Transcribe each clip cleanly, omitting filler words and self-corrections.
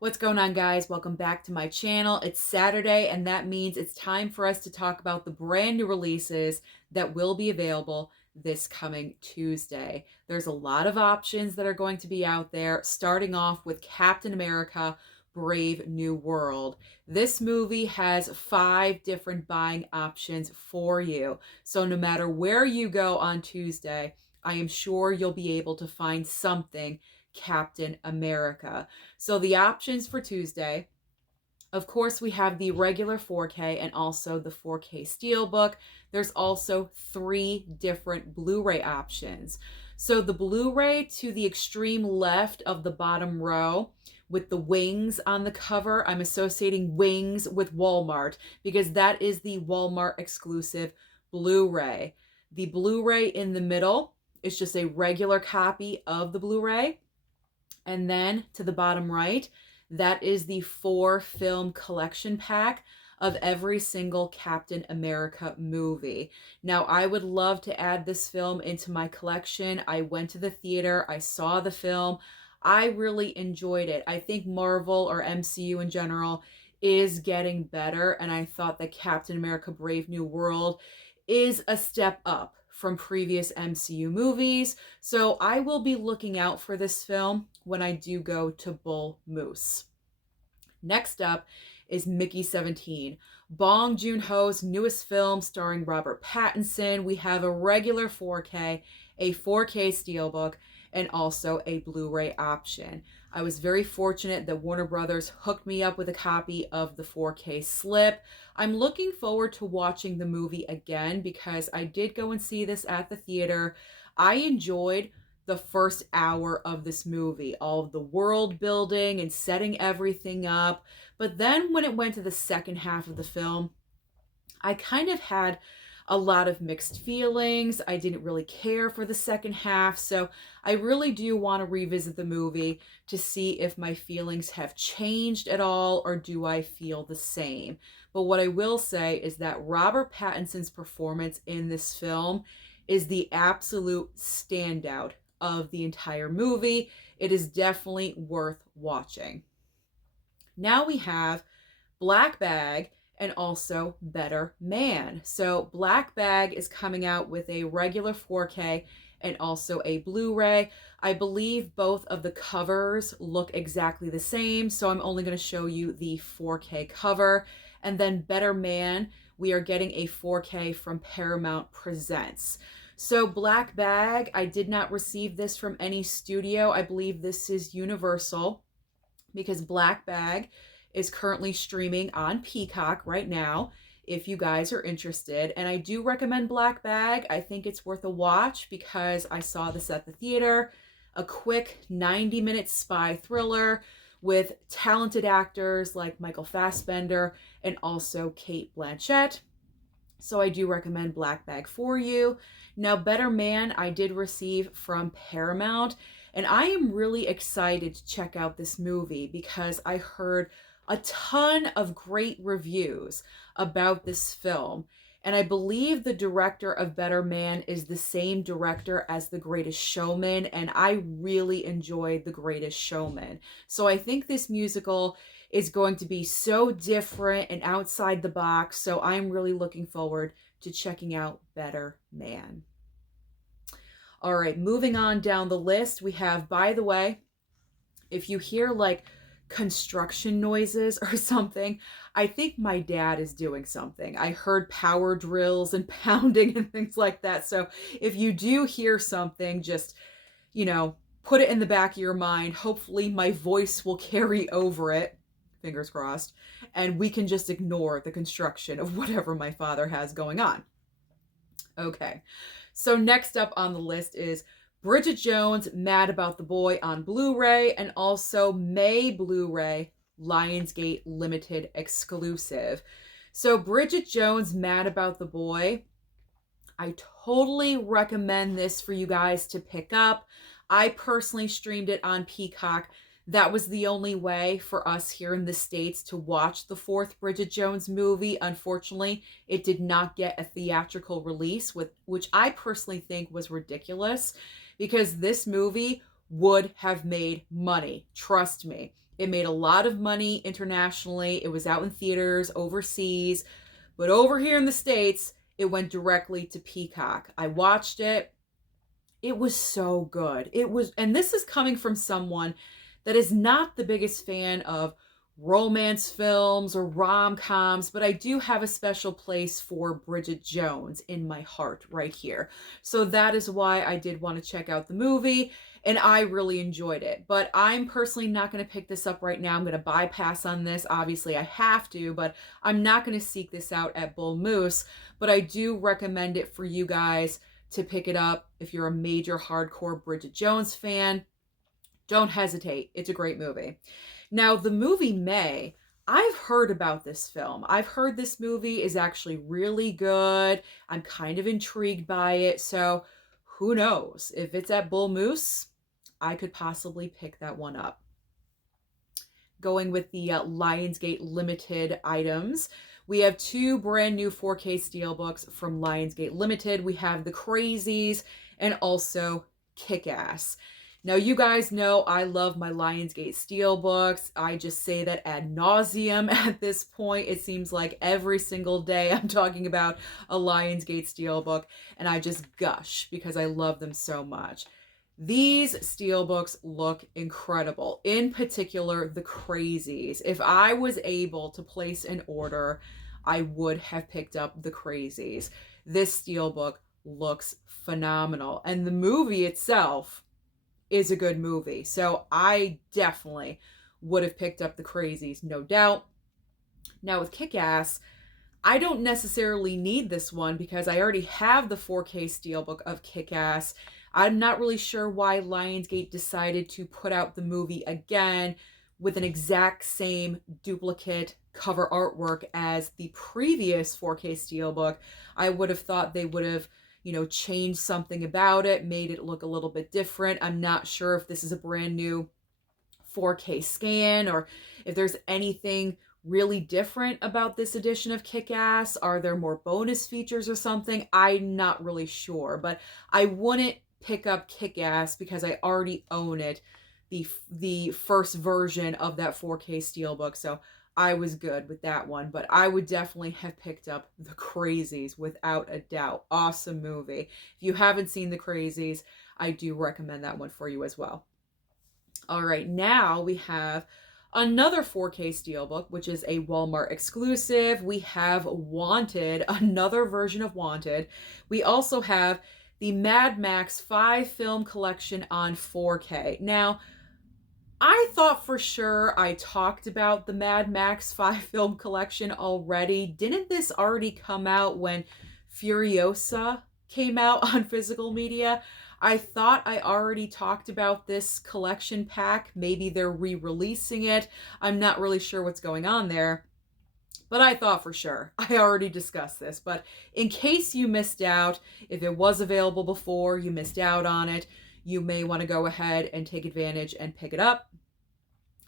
What's going on, guys? Welcome back to my channel. It's Saturday, and that means it's time for us to talk about the brand new releases that will be available this coming Tuesday. There's a lot of options that are going to be out there, starting off with Captain America Brave New World. This movie has 5 different buying options for you. So no matter where you go on Tuesday, I am sure you'll be able to find something Captain America. So the options for Tuesday, of course, we have the regular 4K and also the 4K Steelbook. There's also 3 different Blu-ray options. So the Blu-ray to the extreme left of the bottom row with the wings on the cover, I'm associating wings with Walmart because that is the Walmart exclusive Blu-ray. The Blu-ray in the middle is just a regular copy of the Blu-ray. And then to the bottom right, that is the 4-film collection pack of every single Captain America movie. Now, I would love to add this film into my collection. I went to the theater, I saw the film, I really enjoyed it. I think Marvel or MCU in general is getting better, and I thought that Captain America Brave New World is a step up from previous MCU movies, so I will be looking out for this film when I do go to Bull Moose. Next up is Mickey 17, Bong Joon-ho's newest film starring Robert Pattinson. We have a regular 4K, a 4K Steelbook, and also a Blu-ray option. I was very fortunate that Warner Brothers hooked me up with a copy of the 4K slip. I'm looking forward to watching the movie again because I did go and see this at the theater. I enjoyed the first hour of this movie, all of the world building and setting everything up. But then when it went to the second half of the film, I kind of had a lot of mixed feelings. I didn't really care for the second half, so I really do want to revisit the movie to see if my feelings have changed at all or do I feel the same. But what I will say is that Robert Pattinson's performance in this film is the absolute standout of the entire movie. It is definitely worth watching. Now we have Black Bag and also Better Man. So Black Bag is coming out with a regular 4K and also a Blu-ray. I believe both of the covers look exactly the same, so I'm only going to show you the 4K cover. And then Better Man, we are getting a 4K from Paramount Presents. So Black Bag, I did not receive this from any studio. I believe this is Universal because Black Bag is currently streaming on Peacock right now if you guys are interested. And I do recommend Black Bag. I think it's worth a watch because I saw this at the theater. A quick 90-minute spy thriller with talented actors like Michael Fassbender and also Cate Blanchett. So I do recommend Black Bag for you. Now, Better Man, I did receive from Paramount, and I am really excited to check out this movie because I heard a ton of great reviews about this film. And I believe the director of Better Man is the same director as The Greatest Showman, and I really enjoyed The Greatest Showman. So I think this musical is going to be so different and outside the box, so I'm really looking forward to checking out Better Man. All right, moving on down the list, we have, by the way, if you hear like construction noises or something, I think my dad is doing something. I heard power drills and pounding and things like that. So if you do hear something, just, put it in the back of your mind. Hopefully my voice will carry over it, fingers crossed, and we can just ignore the construction of whatever my father has going on. Okay, so next up on the list is Bridget Jones' Mad About the Boy on Blu-ray and also May Blu-ray Lionsgate Limited exclusive. So Bridget Jones' Mad About the Boy, I totally recommend this for you guys to pick up. I personally streamed it on Peacock. That was the only way for us here in the States to watch the 4th Bridget Jones movie. Unfortunately, it did not get a theatrical release, which I personally think was ridiculous because this movie would have made money. Trust me. It made a lot of money internationally. It was out in theaters overseas. But over here in the States, it went directly to Peacock. I watched it. It was so good. It was, and this is coming from someone that is not the biggest fan of romance films or rom-coms, but I do have a special place for Bridget Jones in my heart right here. So that is why I did want to check out the movie, and I really enjoyed it. But I'm personally not going to pick this up right now. I'm going to bypass on this. Obviously, I have to, but I'm not going to seek this out at Bull Moose. But I do recommend it for you guys to pick it up if you're a major hardcore Bridget Jones fan. Don't hesitate. It's a great movie. Now, the movie May, I've heard about this film. I've heard this movie is actually really good. I'm kind of intrigued by it. So who knows? If it's at Bull Moose, I could possibly pick that one up. Going with the Lionsgate Limited items, we have 2 brand new 4K steelbooks from Lionsgate Limited. We have the Crazies and also Kick-Ass. Now, you guys know I love my Lionsgate steelbooks. I just say that ad nauseum at this point. It seems like every single day I'm talking about a Lionsgate steelbook, and I just gush because I love them so much. These steelbooks look incredible. In particular, the Crazies. If I was able to place an order, I would have picked up the Crazies. This steelbook looks phenomenal, and the movie itself is a good movie. So I definitely would have picked up the Crazies, no doubt. Now with Kick-Ass, I don't necessarily need this one because I already have the 4K steelbook of Kick-Ass. I'm not really sure why Lionsgate decided to put out the movie again with an exact same duplicate cover artwork as the previous 4K steelbook. I would have thought they would have changed something about it, made it look a little bit different. I'm not sure if this is a brand new 4K scan or if there's anything really different about this edition of Kick-Ass. Are there more bonus features or something? I'm not really sure, but I wouldn't pick up Kick-Ass because I already own it, the first version of that 4K steelbook. So I was good with that one, but I would definitely have picked up the Crazies without a doubt. Awesome movie. If you haven't seen the Crazies, I do recommend that one for you as well. All right, now we have another 4K steelbook, which is a Walmart exclusive. We have Wanted, another version of Wanted. We also have the Mad Max 5 film collection on 4K. Now, I thought for sure I talked about the Mad Max 5 film collection already. Didn't this already come out when Furiosa came out on physical media? I thought I already talked about this collection pack. Maybe they're re-releasing it. I'm not really sure what's going on there. But I thought for sure I already discussed this. But in case you missed out, if it was available before, you missed out on it, you may want to go ahead and take advantage and pick it up.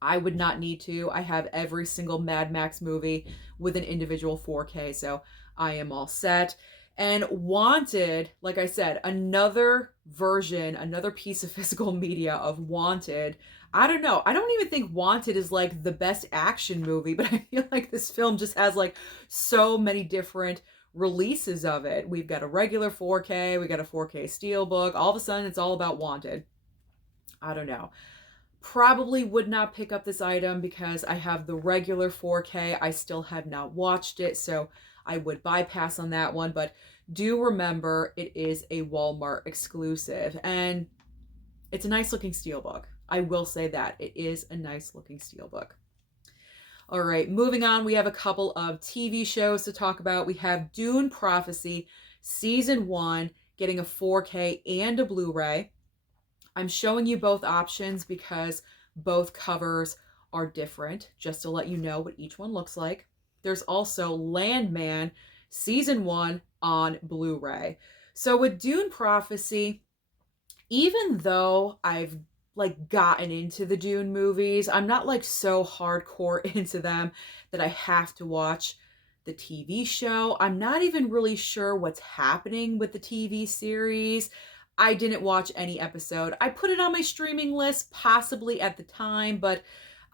I would not need to. I have every single Mad Max movie with an individual 4K, so I am all set. And Wanted, like I said, another version, another piece of physical media of Wanted. I don't know. I don't even think Wanted is like the best action movie, but I feel like this film just has like so many different releases of it. We've got a regular 4K, we got a 4K steelbook. All of a sudden, it's all about Wanted. I don't know. Probably would not pick up this item because I have the regular 4K. I still have not watched it, so I would bypass on that one. But do remember, it is a Walmart exclusive, and it's a nice looking steelbook. I will say that. It is a nice looking steelbook. All right, moving on, we have a couple of TV shows to talk about. We have Dune Prophecy, Season 1, getting a 4K and a Blu-ray. I'm showing you both options because both covers are different, just to let you know what each one looks like. There's also Landman, Season 1 on Blu-ray. So with Dune Prophecy, even though I've gotten into the Dune movies, I'm not so hardcore into them that I have to watch the TV show. I'm not even really sure what's happening with the TV series. I didn't watch any episode. I put it on my streaming list possibly at the time, but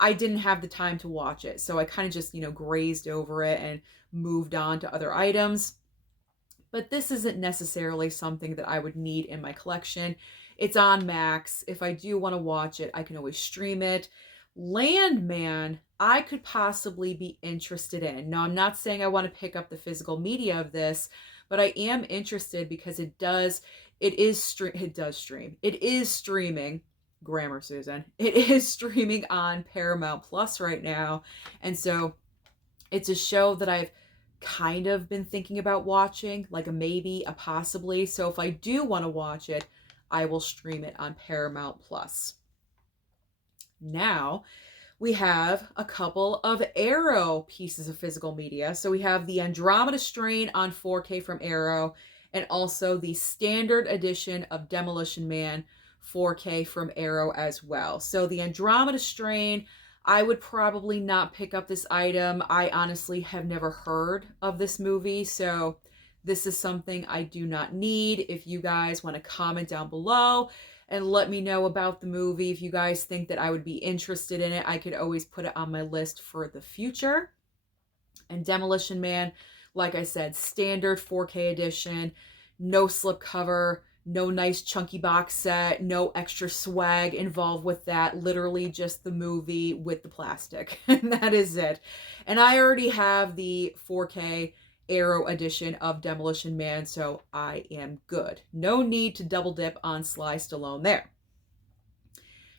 I didn't have the time to watch it. So I kind of just, grazed over it and moved on to other items. But this isn't necessarily something that I would need in my collection. It's on Max. If I do want to watch it, I can always stream it. Landman, I could possibly be interested in. Now, I'm not saying I want to pick up the physical media of this, but I am interested because it is streaming. Grammar, Susan. It is streaming on Paramount Plus right now. And so it's a show that I've kind of been thinking about watching, like a maybe, a possibly. So if I do want to watch it, I will stream it on Paramount Plus. Now, we have a couple of Arrow pieces of physical media. So we have the Andromeda Strain on 4K from Arrow, and also the standard edition of Demolition Man 4K from Arrow as well. So the Andromeda Strain, I would probably not pick up this item. I honestly have never heard of this movie, so this is something I do not need. If you guys want to comment down below and let me know about the movie, if you guys think that I would be interested in it, I could always put it on my list for the future. And Demolition Man, like I said, standard 4K edition, no slipcover, no nice chunky box set, no extra swag involved with that. Literally just the movie with the plastic. And that is it. And I already have the 4K Arrow edition of Demolition Man, so I am good. No need to double dip on Sly Stallone there.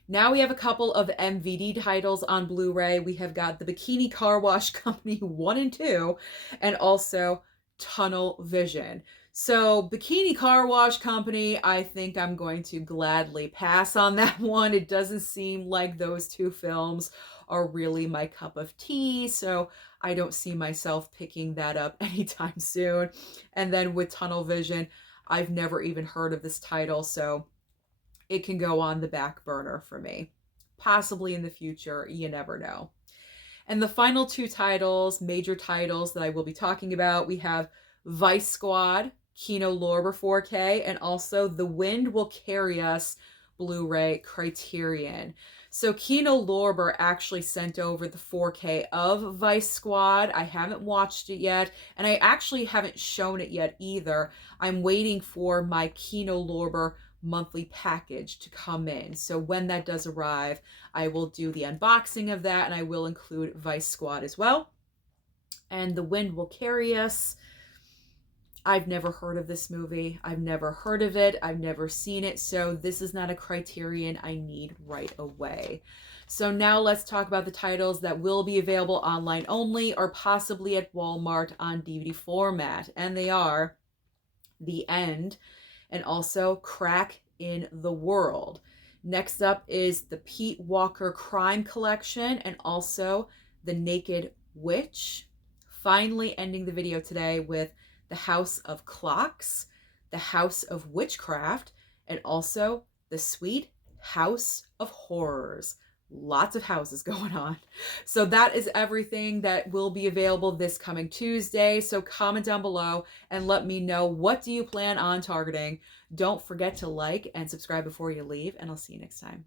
Now we have a couple of MVD titles on Blu-ray. We have got the Bikini Car Wash Company 1 and 2, and also Tunnel Vision. So Bikini Car Wash Company, I think I'm going to gladly pass on that one. It doesn't seem like those two films are really my cup of tea, so I don't see myself picking that up anytime soon. And then with Tunnel Vision, I've never even heard of this title, so it can go on the back burner for me. Possibly in the future, you never know. And the final two titles, major titles that I will be talking about, we have Vice Squad, Kino Lorber 4K, and also The Wind Will Carry Us Blu-ray Criterion. So Kino Lorber actually sent over the 4K of Vice Squad. I haven't watched it yet, and I actually haven't shown it yet either. I'm waiting for my Kino Lorber monthly package to come in. So when that does arrive, I will do the unboxing of that, and I will include Vice Squad as well. And The Wind Will Carry Us, I've never heard of this movie. I've never heard of it. I've never seen it. So this is not a criterion I need right away. So now let's talk about the titles that will be available online only or possibly at Walmart on DVD format. And they are The End and also Crack in the World. Next up is the Pete Walker Crime Collection and also The Naked Witch. Finally ending the video today with The House of Clocks, The House of Witchcraft, and also The Sweet House of Horrors. Lots of houses going on. So that is everything that will be available this coming Tuesday. So comment down below and let me know, what do you plan on targeting? Don't forget to like and subscribe before you leave, and I'll see you next time.